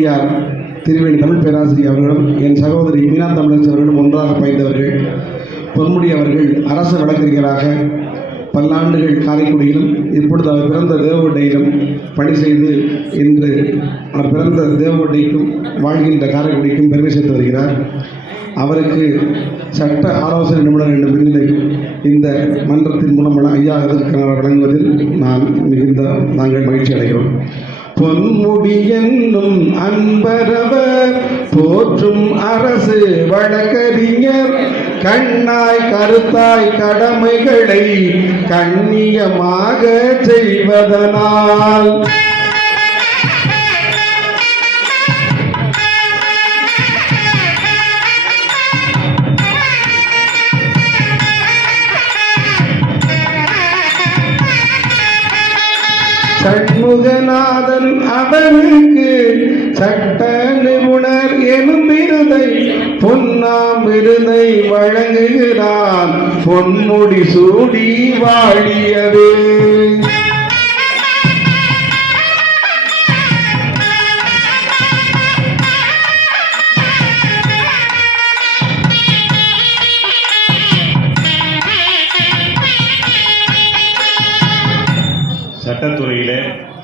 ஐயா திருவேணி தமிழ் பேராசிரியர் அவர்களும் என் சகோதரி மீனா தமிழரசு அவர்களும் ஒன்றாக பயந்தவர்கள் பொன்முடி அவர்கள் அரசு வழக்கறிஞராக பல்லாண்டுகள் காரைக்குடியிலும் இப்பொழுது அவர் பிறந்த தேவோட்டையிலும் பணி செய்து இன்று அவர் பிறந்த தேவோட்டைக்கும் வாழ்கின்ற காரைக்குடிக்கும் பெருமை சேர்த்து வருகிறார். அவருக்கு சட்ட ஆலோசனை நிபுணர் என்ற விருதை இந்த மன்றத்தின் மூலமான ஐயா அதற்கான வழங்குவதில் நான் மிகுந்த நாங்கள் மகிழ்ச்சி அடைகிறோம். பொன்முடி அன்பரவர் போற்றும் அரசு வழக்கறிஞர் கண்ணாய் கருத்தாய் கடமைகளை கண்ணியமாக செய்வதனால். சண்முகநாதன் அவனுக்கு சட்ட நிபுணர் எனும் விருதை பொன்னாம் விருதை வழங்குகிறான். பொன்முடி சூடி வாழியவே. சட்டத்துறையிலே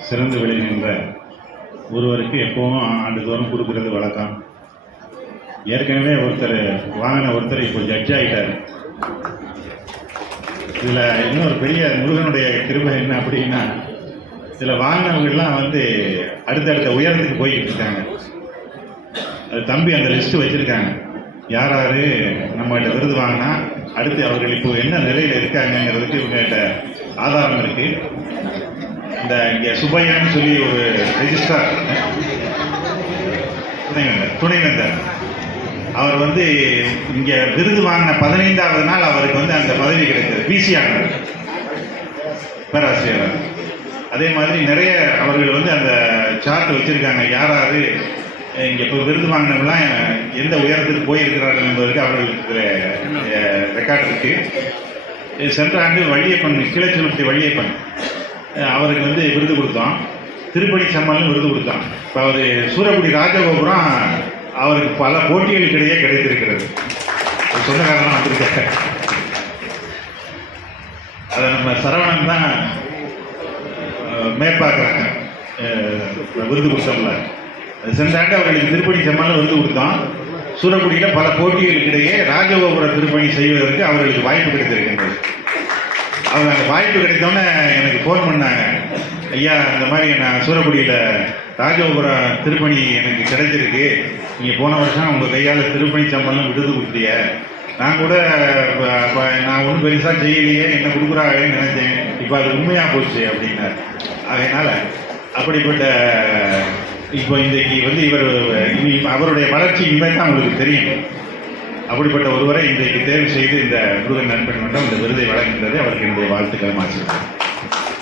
சிறந்து விளைகின்ற ஒருவருக்கு எப்பவும் ஆண்டுதோறும் கொடுக்கறது வழக்கம். ஏற்கனவே ஒருத்தர் வாங்கின ஒருத்தர் இப்போ ஜட்ஜ் ஆகிட்டார் இதில் இன்னொரு பெரிய முருகனுடைய கிருபை என்ன அப்படின்னா இதில் வாங்கினவங்கெல்லாம் வந்து அடுத்தடுத்த உயரத்துக்கு போய்கிட்டு இருக்காங்க. அது தம்பி அந்த லிஸ்ட்டு வச்சுருக்காங்க. யார் யார் நம்மகிட்ட விருது வாங்கினா அடுத்து அவர்கள் இப்போ என்ன நிலையில் இருக்காங்கங்கிறதுக்கு இவங்ககிட்ட ஆதாரம் இருக்குது இந்த இங்கே சுப்பையான்னு சொல்லி ஒரு ரெஜிஸ்ட்ரார் துணைவேந்தர் துணைவேந்தர். அவர் வந்து இங்கே விருது வாங்கின பதினைந்தாவது நாள் அவருக்கு வந்து அந்த பதவி கிடைத்தது பிசி பேராசிரியர். அதே மாதிரி நிறைய அவர்கள் வந்து அந்த சார்ட் வச்சுருக்காங்க யார் யார் இங்கே இப்போ விருது வாங்கினவங்களாம் எந்த உயரத்துக்கு போயிருக்கிறார்கள் என்பதற்கு அவர்களுக்கு ரெக்கார்ட் இருக்குது சென்ற ஆண்டு வள்ளியப்பன் கிளைச்சலுப்பட்டி வள்ளியப்பன். அவருக்கு வந்து விருது கொடுத்தோம் திருப்பணி சம்மாலும் விருது கொடுத்தான். இப்போ அவர் சூரக்குடி ராஜகோபுரம் அவருக்கு பல போட்டிகளுக்கிடையே கிடைத்திருக்கிறது. அவர் சொந்தக்காரலாம் வந்திருக்காரு அதை நம்ம சரவணன் தான் மேற்பார்க்குறாங்க. விருது கொடுத்தோம்ல அது சென்ற ஆண்டு அவர்களுக்கு திருப்பணி செம்மாலும் விருது கொடுத்தோம் சூரக்குடியில் பல போட்டிகளுக்கிடையே ராஜகோபுர திருப்பணி செய்வதற்கு அவர்களுக்கு வாய்ப்பு கிடைத்திருக்கின்றது. அவங்க அந்த வாய்ப்பு கிடைத்தோன்னே எனக்கு ஃபோன் பண்ணாங்க. ஐயா இந்த மாதிரி நான் சூரக்குடியில் ராஜகோபுர திருப்பணி எனக்கு கிடைச்சிருக்கு. நீங்கள் போன வருஷம் உங்கள் கையால் திருப்பணி சம்பளம் விடுது கொடுத்தீங்க. நான் கூட இப்போ நான் ஒன்றும் பெருசாக செய்யலையே என்ன கொடுக்குறாங்கன்னு நினச்சேன். இப்போ அது உண்மையாக போச்சு அப்படின்னார். அதனால் அப்படிப்பட்ட இப்போ இன்றைக்கு வந்து இவர் இனி அவருடைய வளர்ச்சி இனிமேல் தான் உங்களுக்கு தெரியும். அப்படிப்பட்ட ஒருவரை இன்றைக்கு தேர்வு செய்து இந்த முருகன் நண்பன் மன்றம் இந்த விருதை வழங்குகிறது அவருக்கு என்னுடைய வாழ்த்துக்கள் ஆசிரியர்